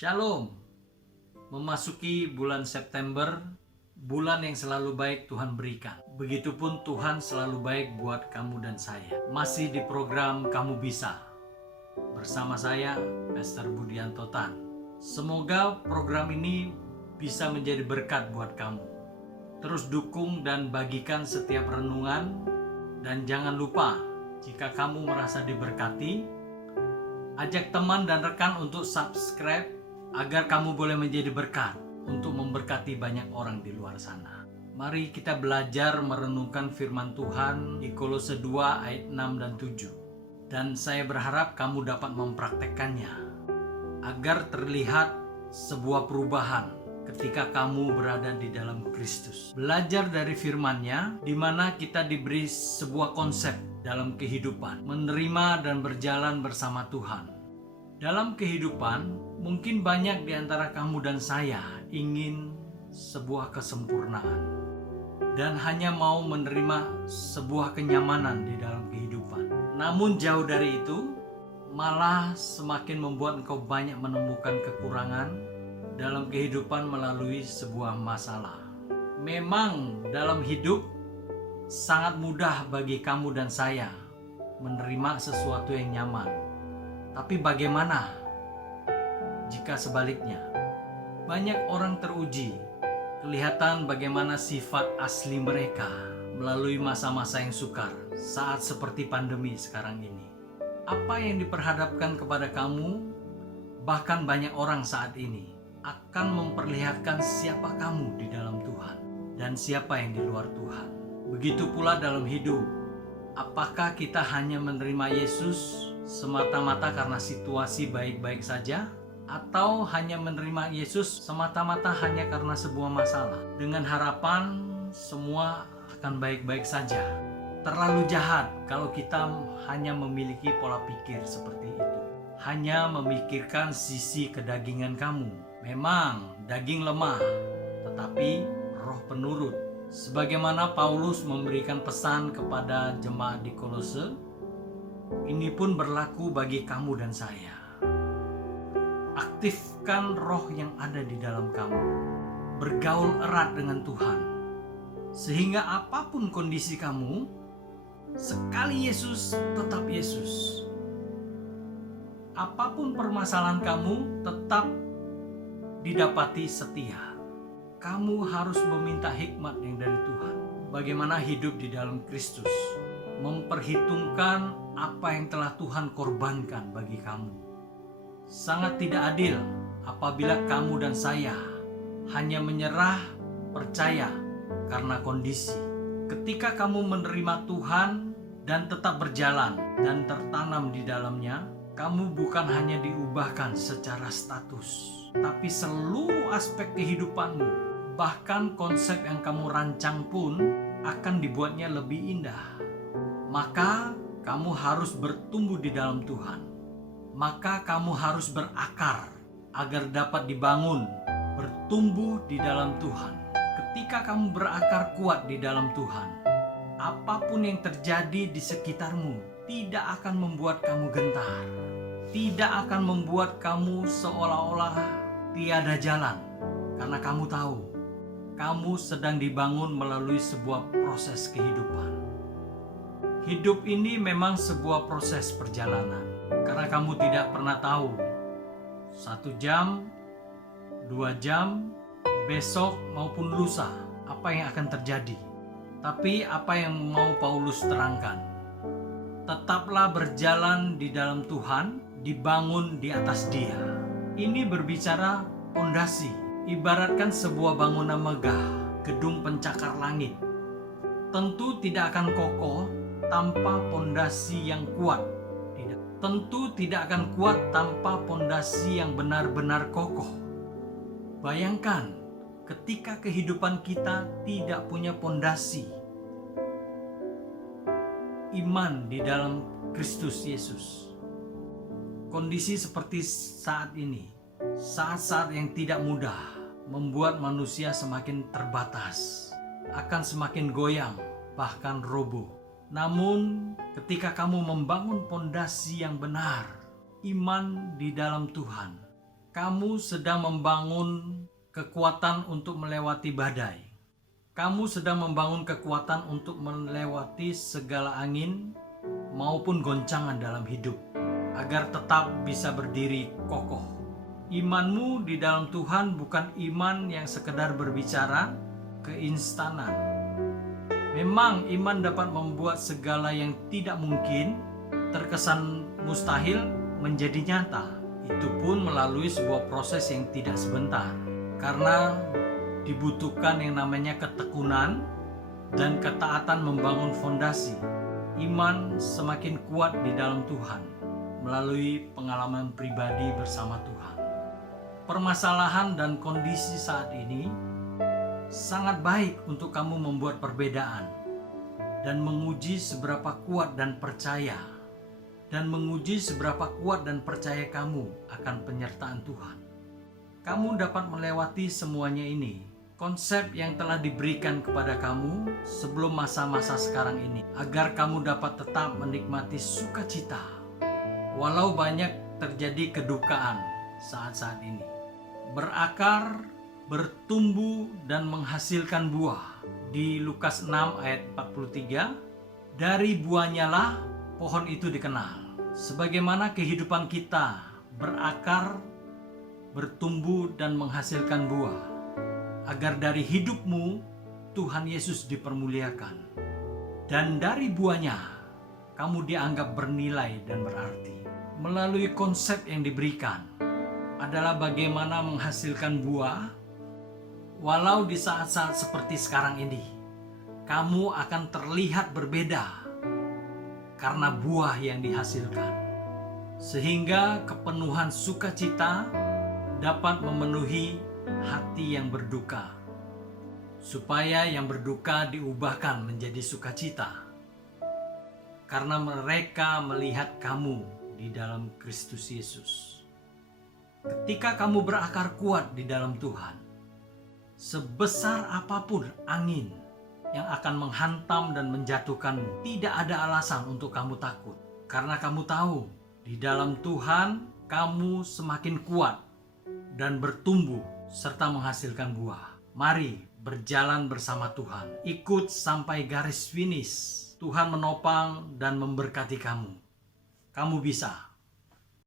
Shalom. Memasuki bulan September, bulan yang selalu baik Tuhan berikan. Begitupun Tuhan selalu baik buat kamu dan saya. Masih di program Kamu Bisa. Bersama saya, Pastor Budianto Tan. Semoga program ini bisa menjadi berkat buat kamu. Terus dukung dan bagikan setiap renungan. Dan jangan lupa, jika kamu merasa diberkati, ajak teman dan rekan untuk subscribe agar kamu boleh menjadi berkat untuk memberkati banyak orang di luar sana. Mari kita belajar merenungkan firman Tuhan di Kolose 2 ayat 6 dan 7. Dan saya berharap kamu dapat mempraktekkannya agar terlihat sebuah perubahan ketika kamu berada di dalam Kristus. Belajar dari firman-Nya di mana kita diberi sebuah konsep dalam kehidupan, menerima dan berjalan bersama Tuhan. Dalam kehidupan, mungkin banyak di antara kamu dan saya ingin sebuah kesempurnaan dan hanya mau menerima sebuah kenyamanan di dalam kehidupan. Namun jauh dari itu, malah semakin membuat engkau banyak menemukan kekurangan dalam kehidupan melalui sebuah masalah. Memang dalam hidup sangat mudah bagi kamu dan saya menerima sesuatu yang nyaman. Tapi bagaimana jika sebaliknya? Banyak orang teruji, kelihatan bagaimana sifat asli mereka melalui masa-masa yang sukar saat seperti pandemi sekarang ini. Apa yang diperhadapkan kepada kamu, bahkan banyak orang saat ini, akan memperlihatkan siapa kamu di dalam Tuhan dan siapa yang di luar Tuhan. Begitu pula dalam hidup. Apakah kita hanya menerima Yesus semata-mata karena situasi baik-baik saja, atau hanya menerima Yesus semata-mata hanya karena sebuah masalah dengan harapan semua akan baik-baik saja? Terlalu jahat kalau kita hanya memiliki pola pikir seperti itu, hanya memikirkan sisi kedagingan kamu. Memang daging lemah, tetapi roh penurut. Sebagaimana Paulus memberikan pesan kepada jemaat di Kolose, ini pun berlaku bagi kamu dan saya. Aktifkan roh yang ada di dalam kamu. Bergaul erat dengan Tuhan. Sehingga apapun kondisi kamu, sekali Yesus tetap Yesus. Apapun permasalahan kamu, tetap didapati setia. Kamu harus meminta hikmat yang dari Tuhan. Bagaimana hidup di dalam Kristus. Memperhitungkan apa yang telah Tuhan korbankan bagi kamu. Sangat tidak adil apabila kamu dan saya hanya menyerah, percaya karena kondisi. Ketika kamu menerima Tuhan dan tetap berjalan dan tertanam di dalamnya, kamu bukan hanya diubahkan secara status, tapi seluruh aspek kehidupanmu, bahkan konsep yang kamu rancang pun akan dibuatnya lebih indah. Maka kamu harus bertumbuh di dalam Tuhan. Maka kamu harus berakar agar dapat dibangun, bertumbuh di dalam Tuhan. Ketika kamu berakar kuat di dalam Tuhan, apapun yang terjadi di sekitarmu tidak akan membuat kamu gentar. Tidak akan membuat kamu seolah-olah tiada jalan. Karena kamu tahu, kamu sedang dibangun melalui sebuah proses kehidupan. Hidup ini memang sebuah proses perjalanan. Karena kamu tidak pernah tahu 1 jam, 2 jam, besok maupun lusa apa yang akan terjadi. Tapi apa yang mau Paulus terangkan? Tetaplah berjalan di dalam Tuhan, dibangun di atas Dia. Ini berbicara pondasi. Ibaratkan sebuah bangunan megah, gedung pencakar langit. Tentu tidak akan kokoh tanpa pondasi yang kuat. Tentu tidak akan kuat tanpa pondasi yang benar-benar kokoh. Bayangkan ketika kehidupan kita tidak punya pondasi iman di dalam Kristus Yesus. Kondisi seperti saat ini, saat-saat yang tidak mudah, membuat manusia semakin terbatas, akan semakin goyang, bahkan roboh. Namun, ketika kamu membangun pondasi yang benar, iman di dalam Tuhan, kamu sedang membangun kekuatan untuk melewati badai. Kamu sedang membangun kekuatan untuk melewati segala angin maupun goncangan dalam hidup, agar tetap bisa berdiri kokoh. Imanmu di dalam Tuhan bukan iman yang sekedar berbicara keinstanan. Memang iman dapat membuat segala yang tidak mungkin terkesan mustahil menjadi nyata. Itu pun melalui sebuah proses yang tidak sebentar, karena dibutuhkan yang namanya ketekunan dan ketaatan membangun fondasi. Iman semakin kuat di dalam Tuhan melalui pengalaman pribadi bersama Tuhan. Permasalahan dan kondisi saat ini sangat baik untuk kamu membuat perbedaan dan menguji seberapa kuat dan percaya kamu akan penyertaan Tuhan. Kamu dapat melewati semuanya ini, konsep yang telah diberikan kepada kamu sebelum masa-masa sekarang ini, agar kamu dapat tetap menikmati sukacita walau banyak terjadi kedukaan saat-saat ini. Berakar, bertumbuh dan menghasilkan buah. Di Lukas 6 ayat 43, dari buahnya lah pohon itu dikenal. Sebagaimana kehidupan kita berakar, bertumbuh dan menghasilkan buah, agar dari hidupmu Tuhan Yesus dipermuliakan. Dan dari buahnya kamu dianggap bernilai dan berarti. Melalui konsep yang diberikan adalah bagaimana menghasilkan buah. Walau di saat-saat seperti sekarang ini, kamu akan terlihat berbeda karena buah yang dihasilkan. Sehingga kepenuhan sukacita dapat memenuhi hati yang berduka. Supaya yang berduka diubahkan menjadi sukacita. Karena mereka melihat kamu di dalam Kristus Yesus. Ketika kamu berakar kuat di dalam Tuhan, sebesar apapun angin yang akan menghantam dan menjatuhkanmu, tidak ada alasan untuk kamu takut. Karena kamu tahu, di dalam Tuhan kamu semakin kuat dan bertumbuh serta menghasilkan buah. Mari berjalan bersama Tuhan. Ikut sampai garis finish. Tuhan menopang dan memberkati kamu. Kamu bisa.